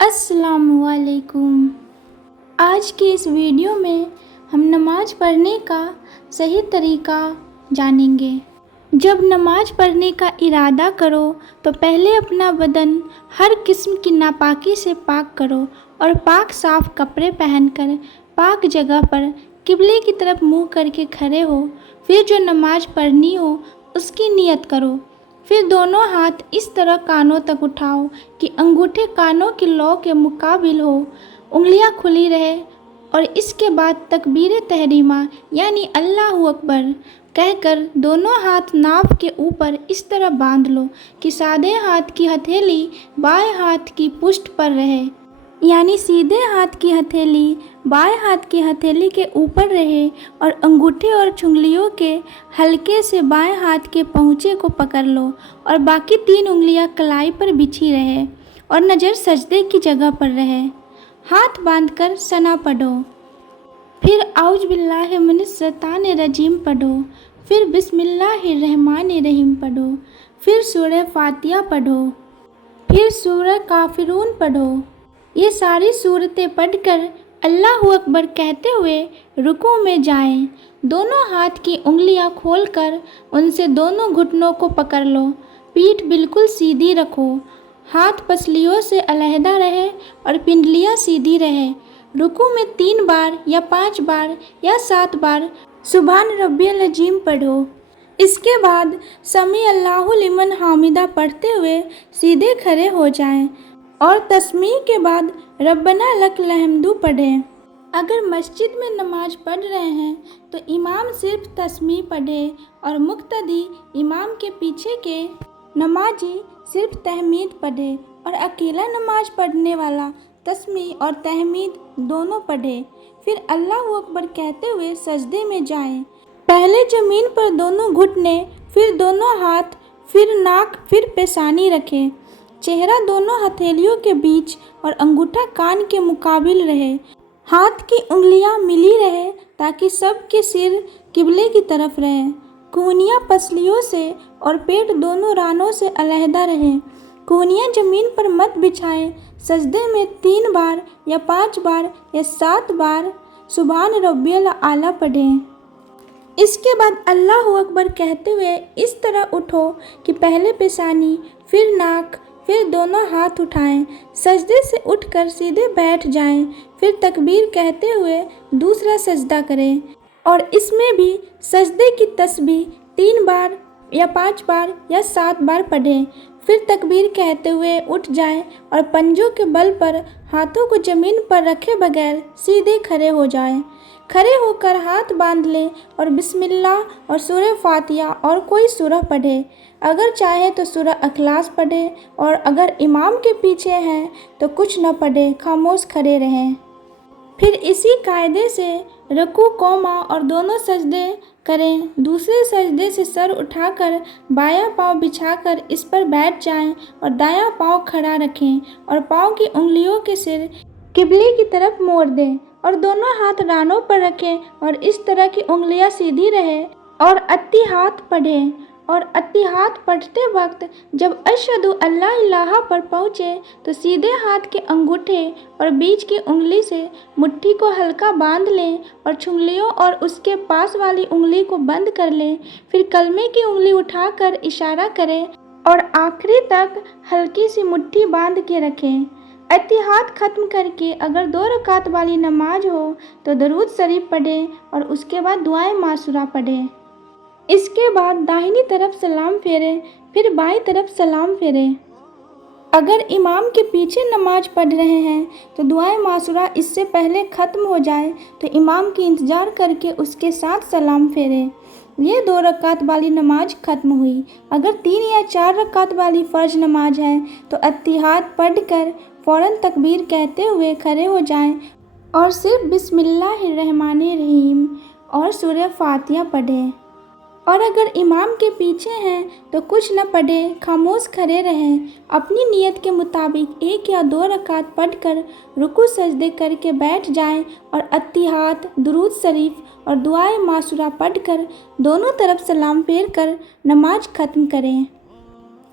السلام علیکم۔ آج کی اس ویڈیو میں ہم نماز پڑھنے کا صحیح طریقہ جانیں گے۔ جب نماز پڑھنے کا ارادہ کرو تو پہلے اپنا بدن ہر قسم کی ناپاکی سے پاک کرو اور پاک صاف کپڑے پہن کر پاک جگہ پر قبلے کی طرف منہ کر کے کھڑے ہو۔ پھر جو نماز پڑھنی ہو اس کی نیت کرو۔ پھر دونوں ہاتھ اس طرح کانوں تک اٹھاؤ کہ انگوٹھے کانوں کی لو کے مقابل ہو، انگلیاں کھلی رہے، اور اس کے بعد تکبیر تحریمہ یعنی اللہ اکبر کہہ کر دونوں ہاتھ ناف کے اوپر اس طرح باندھ لو کہ سادے ہاتھ کی ہتھیلی بائیں ہاتھ کی پشت پر رہے، یعنی سیدھے ہاتھ کی ہتھیلی بائیں ہاتھ کی ہتھیلی کے اوپر رہے اور انگوٹھے اور چنگلیوں کے حلقے سے بائیں ہاتھ کے پہنچے کو پکڑ لو اور باقی 3 انگلیاں کلائی پر بچھی رہے اور نظر سجدے کی جگہ پر رہے۔ ہاتھ باندھ کر ثنا پڑھو، پھر اعوذ باللہ من الشیطان الرجیم پڑھو، پھر بسم اللہ الرحمن الرحیم پڑھو، پھر سورہ فاتحہ پڑھو، پھر سورہ کافرون پڑھو۔ یہ ساری سورتیں پڑھ کر اللہ اکبر کہتے ہوئے رکوع میں جائیں۔ دونوں ہاتھ کی انگلیاں کھول کر ان سے دونوں گھٹنوں کو پکڑ لو، پیٹھ بالکل سیدھی رکھو، ہاتھ پسلیوں سے علیحدہ رہے اور پنڈلیاں سیدھی رہے۔ رکوع میں 3 بار یا 5 بار یا 7 بار سبحان ربی العظیم پڑھو۔ اس کے بعد سمیع اللہ لمن حمیدہ پڑھتے ہوئے سیدھے کھڑے ہو جائیں اور تسمیع کے بعد ربنا لک الحمد پڑھیں۔ اگر مسجد میں نماز پڑھ رہے ہیں تو امام صرف تسمیع پڑھے اور مقتدی امام کے پیچھے کے نمازی صرف تحمید پڑھے، اور اکیلا نماز پڑھنے والا تسمیع اور تحمید دونوں پڑھے۔ پھر اللہ اکبر کہتے ہوئے سجدے میں جائیں۔ پہلے زمین پر دونوں گھٹنے، پھر دونوں ہاتھ، پھر ناک، پھر پیشانی رکھیں۔ چہرہ دونوں ہتھیلیوں کے بیچ اور انگوٹھا کان کے مقابل رہے۔ ہاتھ کی انگلیاں ملی رہے تاکہ سب کے سر قبلے کی طرف رہے۔ کہنیاں پسلیوں سے اور پیٹ دونوں رانوں سے علیحدہ رہیں۔ کہنیاں زمین پر مت بچھائیں۔ سجدے میں 3 بار یا 5 بار یا 7 بار سبحان ربی الاعلیٰ پڑھیں۔ اس کے بعد اللہ اکبر کہتے ہوئے اس طرح اٹھو کہ پہلے پیشانی، پھر ناک، پھر دونوں ہاتھ اٹھائیں۔ سجدے سے اٹھ کر سیدھے بیٹھ جائیں، پھر تکبیر کہتے ہوئے دوسرا سجدہ کریں اور اس میں بھی سجدے کی تسبیح 3 بار یا 5 بار یا 7 بار پڑھیں۔ پھر تکبیر کہتے ہوئے اٹھ جائیں اور پنجوں کے بل پر ہاتھوں کو زمین پر رکھے بغیر سیدھے کھڑے ہو جائیں۔ کھڑے ہو کر ہاتھ باندھ لیں اور بسم اللہ اور سورہ فاتحہ اور کوئی سورہ پڑھیں۔ اگر چاہے تو سورہ اخلاص پڑھیں، اور اگر امام کے پیچھے ہیں تو کچھ نہ پڑھیں، خاموش کھڑے رہیں۔ پھر اسی قاعدے سے رکوع، قوما اور دونوں سجدے کریں۔ دوسرے سجدے سے سر اٹھا کر بایاں پاؤں بچھا کر اس پر بیٹھ جائیں اور دایاں پاؤں کھڑا رکھیں اور پاؤں کی انگلیوں کے سر قبلے کی طرف موڑ دیں اور دونوں ہاتھ رانوں پر رکھیں اور اس طرح کی انگلیاں سیدھی رہیں اور اتحیات پڑھیں۔ اور اتحیات پڑھتے وقت جب اشہد ان لا الہ پر پہنچے تو سیدھے ہاتھ کے انگوٹھے اور بیچ کی انگلی سے مٹھی کو ہلکا باندھ لیں اور چنگلیوں اور اس کے پاس والی انگلی کو بند کر لیں۔ پھر کلمے کی انگلی اٹھا کر اشارہ کریں اور آخری تک ہلکی سی مٹھی باندھ کے رکھیں۔ اتحیات ختم کر کے اگر 2 رکعت والی نماز ہو تو درود شریف پڑھیں اور اس کے بعد دعائے معصورہ پڑھیں۔ اس کے بعد داہنی طرف سلام پھیریں، پھر بائیں طرف سلام پھیریں۔ اگر امام کے پیچھے نماز پڑھ رہے ہیں تو دعائے معصورہ اس سے پہلے ختم ہو جائے تو امام کی انتظار کر کے اس کے ساتھ سلام پھیریں۔ یہ 2 رکعت والی نماز ختم ہوئی۔ اگر 3 یا 4 رکعت والی فرض نماز ہے تو اتحیات پڑھ کر فوراً تکبیر کہتے ہوئے کھڑے ہو جائیں اور صرف بسم اللہ الرحمن الرحیم اور سورہ فاتحہ پڑھیں۔ اور اگر امام کے پیچھے ہیں تو کچھ نہ پڑھیں، خاموش کھڑے رہیں۔ اپنی نیت کے مطابق 1 یا 2 رکعت پڑھ کر رکوع سجدے کر کے بیٹھ جائیں اور اتحیات، درود شریف اور دعائے معصورہ پڑھ کر دونوں طرف سلام پھیر کر نماز ختم کریں۔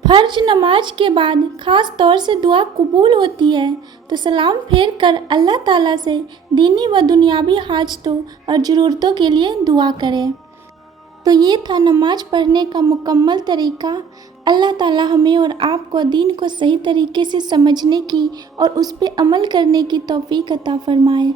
فرض نماز کے بعد خاص طور سے دعا قبول ہوتی ہے تو سلام پھیر کر اللہ تعالیٰ سے دینی و دنیاوی حاجتوں اور ضرورتوں کے لیے دعا کریں۔ تو یہ تھا نماز پڑھنے کا مکمل طریقہ۔ اللہ تعالیٰ ہمیں اور آپ کو دین کو صحیح طریقے سے سمجھنے کی اور اس پہ عمل کرنے کی توفیق عطا فرمائے۔